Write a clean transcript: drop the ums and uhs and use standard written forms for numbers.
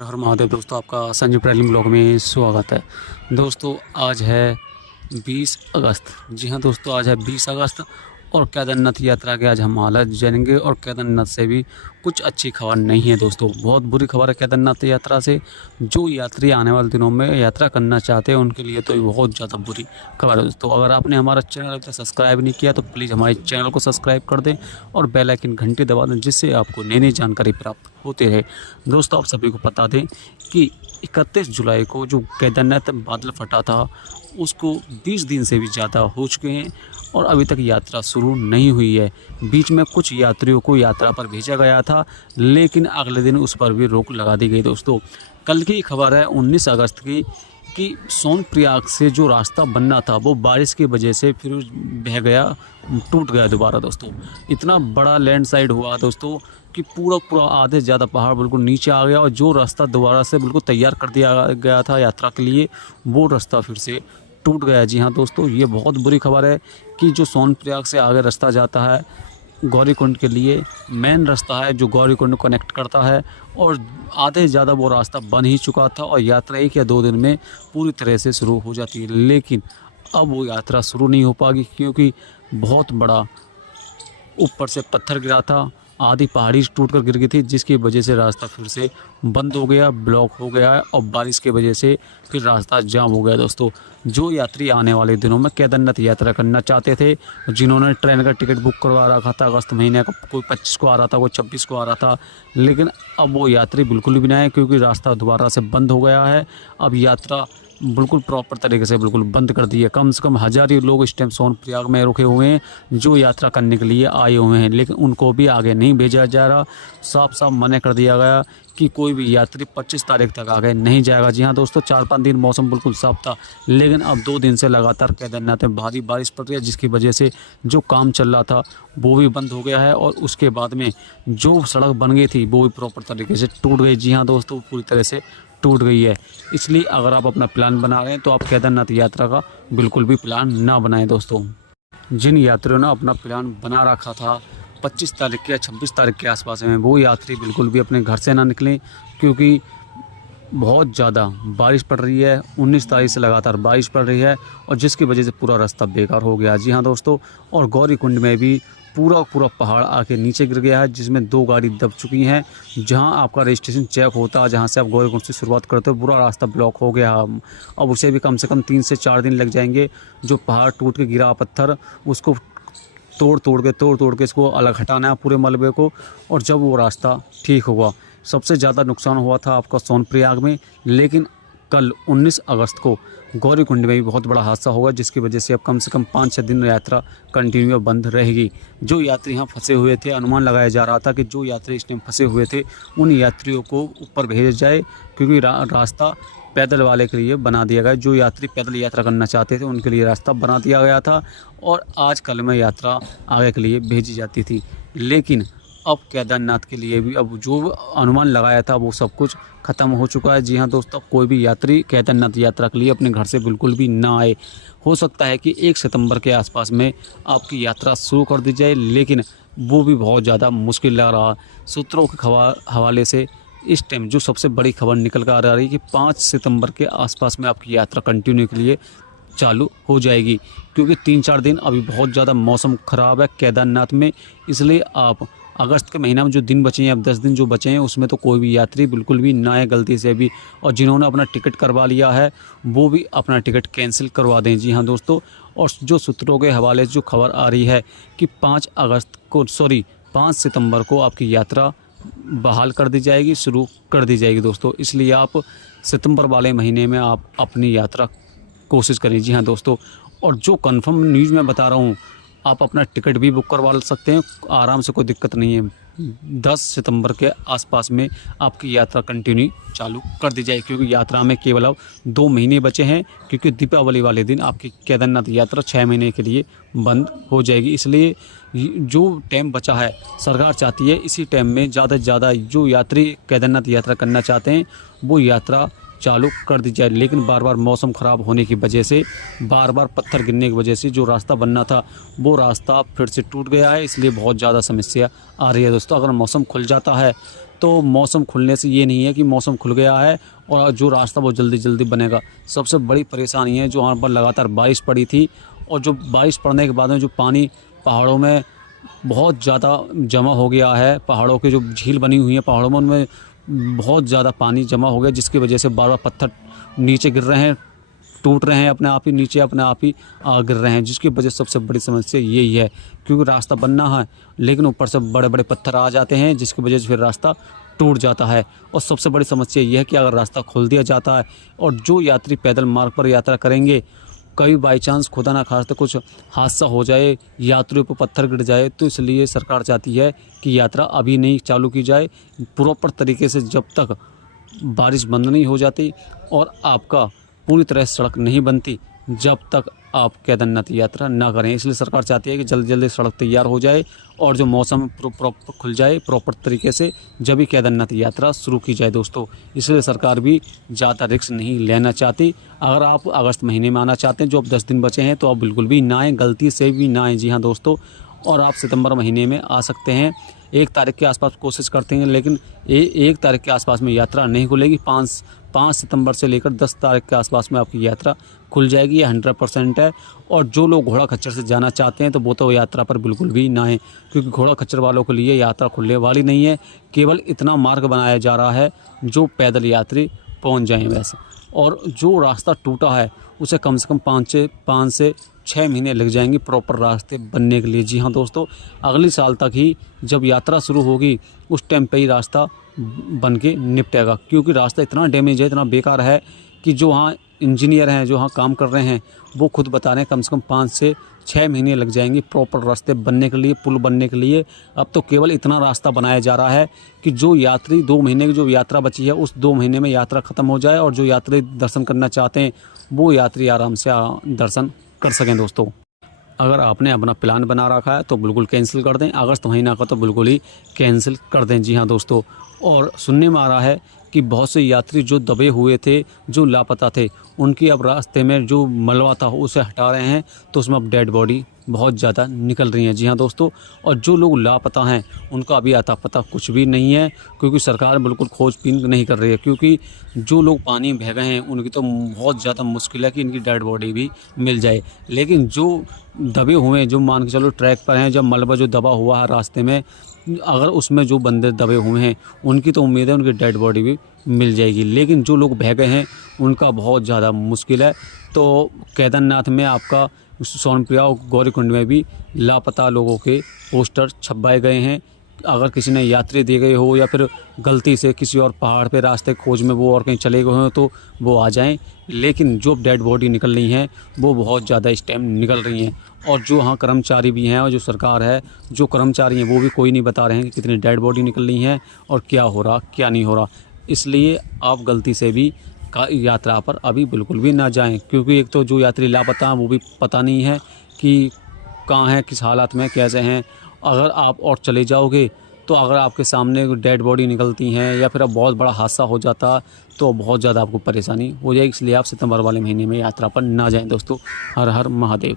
हर महादेव दोस्तों, आपका Sanjeev travelling blog में स्वागत है। दोस्तों आज है 20 अगस्त। जी हाँ दोस्तों, आज है 20 अगस्त और केदारनाथ यात्रा के आज हम हालत जानेंगे। और केदारनाथ से भी कुछ अच्छी खबर नहीं है दोस्तों, बहुत बुरी खबर है केदारनाथ यात्रा से। जो यात्री आने वाले दिनों में यात्रा करना चाहते हैं उनके लिए तो ये बहुत ज़्यादा बुरी खबर है दोस्तों। अगर आपने हमारा चैनल अभी तक सब्सक्राइब नहीं किया तो प्लीज़ हमारे चैनल को सब्सक्राइब कर दें और बेल आइकन घंटी दबा दें, जिससे आपको नई नई जानकारी प्राप्त होती रहे। दोस्तों आप सभी को बता दें कि 31 जुलाई को जो केदारनाथ बादल फटा था उसको 20 दिन से भी ज़्यादा हो चुके हैं और अभी तक यात्रा शुरू नहीं हुई है। बीच में कुछ यात्रियों को यात्रा पर भेजा गया था, लेकिन अगले दिन उस पर भी रोक लगा दी गई। दोस्तों कल की खबर है 19 अगस्त की कि सोनप्रयाग से जो रास्ता बनना था वो बारिश की वजह से फिर बह गया, टूट गया दोबारा। दोस्तों इतना बड़ा लैंडस्लाइड हुआ दोस्तों कि पूरा आधे ज़्यादा पहाड़ बिल्कुल नीचे आ गया और जो रास्ता दोबारा से बिल्कुल तैयार कर दिया गया था यात्रा के लिए, वो रास्ता फिर से टूट गया। जी हाँ दोस्तों, ये बहुत बुरी खबर है कि जो सोनप्रयाग से आगे रास्ता जाता है गौरीकुंड के लिए, मेन रास्ता है जो गौरीकुंड को कनेक्ट करता है, और आधे ज़्यादा वो रास्ता बन ही चुका था और यात्रा 1 या 2 दिन में पूरी तरह से शुरू हो जाती है। लेकिन अब वो यात्रा शुरू नहीं हो पाएगी क्योंकि बहुत बड़ा ऊपर से पत्थर गिरा था, आधी पहाड़ी टूट कर गिर गई थी, जिसकी वजह से रास्ता फिर से बंद हो गया, ब्लॉक हो गया है और बारिश की वजह से फिर रास्ता जाम हो गया। दोस्तों जो यात्री आने वाले दिनों में केदारनाथ यात्रा करना चाहते थे, जिन्होंने ट्रेन का टिकट बुक करवा रखा था अगस्त महीने का, कोई 25 को आ रहा था, कोई 26 को आ रहा था, लेकिन अब वो यात्री बिल्कुल भी नहीं आए क्योंकि रास्ता दोबारा से बंद हो गया है। अब यात्रा बिल्कुल प्रॉपर तरीके से बिल्कुल बंद कर दी है। कम से कम 1000 ही लोग इस टाइम सोनप्रयाग में रुके हुए हैं जो यात्रा करने के लिए आए हुए हैं, लेकिन उनको भी आगे नहीं भेजा जा रहा। साफ साफ मना कर दिया गया कि कोई भी यात्री 25 तारीख तक आगे नहीं जाएगा। जी हाँ दोस्तों, 4-5 दिन मौसम बिल्कुल साफ था, लेकिन अब 2 दिन से लगातार केदारनाथ में भारी बारिश पड़ रही है, जिसकी वजह से जो काम चल रहा था वो भी बंद हो गया है और उसके बाद में जो सड़क बन गई थी वो भी प्रॉपर तरीके से टूट गई। जी हाँ दोस्तों, पूरी तरह से टूट गई है। इसलिए अगर आप अपना प्लान बना रहे हैं तो आप केदारनाथ यात्रा का बिल्कुल भी प्लान ना बनाएं। दोस्तों जिन यात्रियों ने अपना प्लान बना रखा था 25 तारीख या 26 तारीख के आसपास में, वो यात्री बिल्कुल भी अपने घर से ना निकलें क्योंकि बहुत ज़्यादा बारिश पड़ रही है। 19 तारीख से लगातार बारिश पड़ रही है और जिसकी वजह से पूरा रास्ता बेकार हो गया। जी हाँ दोस्तों, और गौरीकुंड में भी पूरा पहाड़ आके नीचे गिर गया है, जिसमें 2 गाड़ी दब चुकी हैं। जहां आपका रजिस्ट्रेशन चेक होता है, जहां से आप गौरीकुंड से शुरुआत करते हो, पूरा रास्ता ब्लॉक हो गया। अब उसे भी कम से कम 3 से 4 दिन लग जाएंगे। जो पहाड़ टूट के गिरा पत्थर, उसको तोड़ के इसको अलग हटाना है पूरे मलबे को, और जब वो रास्ता ठीक होगा। सबसे ज़्यादा नुकसान हुआ था आपका सोनप्रयाग में, लेकिन कल 19 अगस्त को गौरीकुंड में भी बहुत बड़ा हादसा होगा, जिसकी वजह से अब कम से कम 5-6 दिन यात्रा कंटिन्यू बंद रहेगी। जो यात्री यहाँ फंसे हुए थे, अनुमान लगाया जा रहा था कि जो यात्री इस टाइम फंसे हुए थे उन यात्रियों को ऊपर भेजा जाए, क्योंकि रास्ता पैदल वाले के लिए बना दिया गया। जो यात्री पैदल यात्रा करना चाहते थे उनके लिए रास्ता बना दिया गया था और आज कल में यात्रा आगे के लिए भेजी जाती थी। लेकिन अब केदारनाथ के लिए भी अब जो अनुमान लगाया था वो सब कुछ ख़त्म हो चुका है। जी हाँ दोस्तों, कोई भी यात्री केदारनाथ यात्रा के लिए अपने घर से बिल्कुल भी ना आए। हो सकता है कि 1 सितंबर के आसपास में आपकी यात्रा शुरू कर दी जाए, लेकिन वो भी बहुत ज़्यादा मुश्किल लग रहा। सूत्रों के हवाले से इस टाइम जो सबसे बड़ी खबर निकल कर आ रही है कि 5 सितंबर के आसपास में आपकी यात्रा कंटिन्यू के लिए चालू हो जाएगी, क्योंकि 3-4 दिन अभी बहुत ज़्यादा मौसम ख़राब है केदारनाथ में। इसलिए आप अगस्त के महीना में जो दिन बचे हैं, अब 10 दिन जो बचे हैं, उसमें तो कोई भी यात्री बिल्कुल भी ना आए गलती से भी। और जिन्होंने अपना टिकट करवा लिया है वो भी अपना टिकट कैंसिल करवा दें। जी हाँ दोस्तों, और जो सूत्रों के हवाले से जो खबर आ रही है कि 5 सितंबर को आपकी यात्रा बहाल कर दी जाएगी, शुरू कर दी जाएगी। दोस्तों इसलिए आप सितंबर वाले महीने में आप अपनी यात्रा कोशिश करें। जी हाँ दोस्तों, और जो कंफर्म न्यूज़ मैं बता रहा हूँ, आप अपना टिकट भी बुक करवा सकते हैं आराम से, कोई दिक्कत नहीं है। 10 सितंबर के आसपास में आपकी यात्रा कंटिन्यू चालू कर दी जाए, क्योंकि यात्रा में केवल अब 2 महीने बचे हैं, क्योंकि दीपावली वाले दिन आपकी केदारनाथ यात्रा 6 महीने के लिए बंद हो जाएगी। इसलिए जो टाइम बचा है सरकार चाहती है इसी टाइम में ज़्यादा से ज़्यादा जो यात्री केदारनाथ यात्रा करना चाहते हैं वो यात्रा चालू कर दी जाए। लेकिन बार बार मौसम ख़राब होने की वजह से, बार बार पत्थर गिरने की वजह से जो रास्ता बनना था वो रास्ता फिर से टूट गया है, इसलिए बहुत ज़्यादा समस्या आ रही है। दोस्तों अगर मौसम खुल जाता है तो मौसम खुलने से ये नहीं है कि मौसम खुल गया है और जो रास्ता वो जल्दी जल्दी बनेगा। सबसे बड़ी परेशानी है जो वहाँ पर लगातार बारिश पड़ी थी, और जो बारिश पड़ने के बाद में जो पानी पहाड़ों में बहुत ज़्यादा जमा हो गया है, पहाड़ों की जो झील बनी हुई है पहाड़ों में, उनमें बहुत ज़्यादा पानी जमा हो गया, जिसकी वजह से बार बार पत्थर नीचे गिर रहे हैं, टूट रहे हैं अपने आप ही, नीचे अपने आप ही गिर रहे हैं, जिसकी वजह से सबसे बड़ी समस्या यही है। क्योंकि रास्ता बनना है लेकिन ऊपर से बड़े बड़े पत्थर आ जाते हैं, जिसकी वजह से फिर रास्ता टूट जाता है। और सबसे बड़ी समस्या यह है कि अगर रास्ता खोल दिया जाता है और जो यात्री पैदल मार्ग पर यात्रा करेंगे, कभी बाई चांस खुदा ना खास्ता कुछ हादसा हो जाए, यात्रियों पर पत्थर गिर जाए, तो इसलिए सरकार चाहती है कि यात्रा अभी नहीं चालू की जाए, प्रॉपर तरीके से जब तक बारिश बंद नहीं हो जाती और आपका पूरी तरह सड़क नहीं बनती, जब तक आप केदारनाथ यात्रा ना करें। इसलिए सरकार चाहती है कि जल्दी जल्दी सड़क तैयार हो जाए और जो मौसम प्रॉपर खुल जाए प्रॉपर तरीके से, जब भी केदारनाथ यात्रा शुरू की जाए दोस्तों। इसलिए सरकार भी ज़्यादा रिस्क नहीं लेना चाहती। अगर आप अगस्त महीने में आना चाहते हैं, जो अब 10 दिन बचे हैं, तो आप बिल्कुल भी ना आएँ, गलती से भी ना आएँ। जी हाँ दोस्तों, और आप सितंबर महीने में आ सकते हैं। 1 तारीख के आसपास कोशिश करते हैं, लेकिन 1 तारीख के आसपास में यात्रा नहीं खुलेगी। 5 सितंबर से लेकर 10 तारीख के आसपास में आपकी यात्रा खुल जाएगी, ये 100% है। और जो लोग घोड़ा खच्चर से जाना चाहते हैं तो वो तो यात्रा पर बिल्कुल भी ना आए, क्योंकि घोड़ा खच्चर वालों के लिए यात्रा खुलने वाली नहीं है। केवल इतना मार्ग बनाया जा रहा है जो पैदल यात्री पहुंच जाएं वैसे। और जो रास्ता टूटा है उसे कम से कम 5 से 6 महीने लग जाएंगे प्रॉपर रास्ते बनने के लिए। जी हाँ दोस्तों, अगले साल तक ही जब यात्रा शुरू होगी उस टाइम पे ही रास्ता बन के निपटेगा, क्योंकि रास्ता इतना डैमेज है, इतना बेकार है कि जो वहाँ इंजीनियर हैं, जो वहाँ काम कर रहे हैं, वो खुद बता रहे हैं कम से कम 5 से 6 महीने लग जाएंगे प्रॉपर रास्ते बनने के लिए, पुल बनने के लिए। अब तो केवल इतना रास्ता बनाया जा रहा है कि जो यात्री 2 महीने की जो यात्रा बची है उस 2 महीने में यात्रा ख़त्म हो जाए और जो यात्री दर्शन करना चाहते हैं वो यात्री आराम से दर्शन कर सकें दोस्तों। अगर आपने अपना प्लान बना रखा है तो बिल्कुल कैंसिल कर दें, अगस्त महीना का तो बिल्कुल ही कैंसिल कर दें। जी हाँ दोस्तों, और सुनने में आ रहा है कि बहुत से यात्री जो दबे हुए थे, जो लापता थे, उनकी अब रास्ते में जो मलबा था उसे हटा रहे हैं, तो उसमें अब डेड बॉडी बहुत ज़्यादा निकल रही हैं। जी हाँ दोस्तों, और जो लोग लापता हैं उनका अभी अता पता कुछ भी नहीं है, क्योंकि सरकार बिल्कुल खोजबीन नहीं कर रही है। क्योंकि जो लोग पानी में बह गए हैं उनकी तो बहुत ज़्यादा मुश्किल है कि इनकी डेड बॉडी भी मिल जाए। लेकिन जो दबे हुए हैं, जो मान के चलो ट्रैक पर हैं, जब मलबा जो दबा हुआ है रास्ते में, अगर उसमें जो बंदे दबे हुए हैं उनकी तो उम्मीद है उनकी डेड बॉडी भी मिल जाएगी। लेकिन जो लोग बह गए हैं उनका बहुत ज़्यादा मुश्किल है। तो केदारनाथ में आपका सोनप्रिया और गौरीकुंड में भी लापता लोगों के पोस्टर छपवाए गए हैं। अगर किसी ने यात्री दे गए हो या फिर गलती से किसी और पहाड़ पे रास्ते खोज में वो और कहीं चले गए हो तो वो आ जाएं। लेकिन जो डेड बॉडी निकल रही हैं वो बहुत ज़्यादा इस टाइम निकल रही हैं। और जो हाँ कर्मचारी भी हैं और जो सरकार है, जो कर्मचारी हैं वो भी कोई नहीं बता रहे हैं कि कितनी डेड बॉडी निकल रही हैं और क्या हो रहा क्या नहीं हो रहा। इसलिए आप गलती से भी यात्रा पर अभी बिल्कुल भी ना जाएं, क्योंकि एक तो जो यात्री लापता हैं वो भी पता नहीं है कि कहाँ हैं, किस हालत में कैसे हैं। अगर आप और चले जाओगे तो अगर आपके सामने डेड बॉडी निकलती हैं या फिर अब बहुत बड़ा हादसा हो जाता तो बहुत ज़्यादा आपको परेशानी हो जाएगी। इसलिए आप सितंबर वाले महीने में यात्रा पर ना जाएं दोस्तों। हर हर महादेव।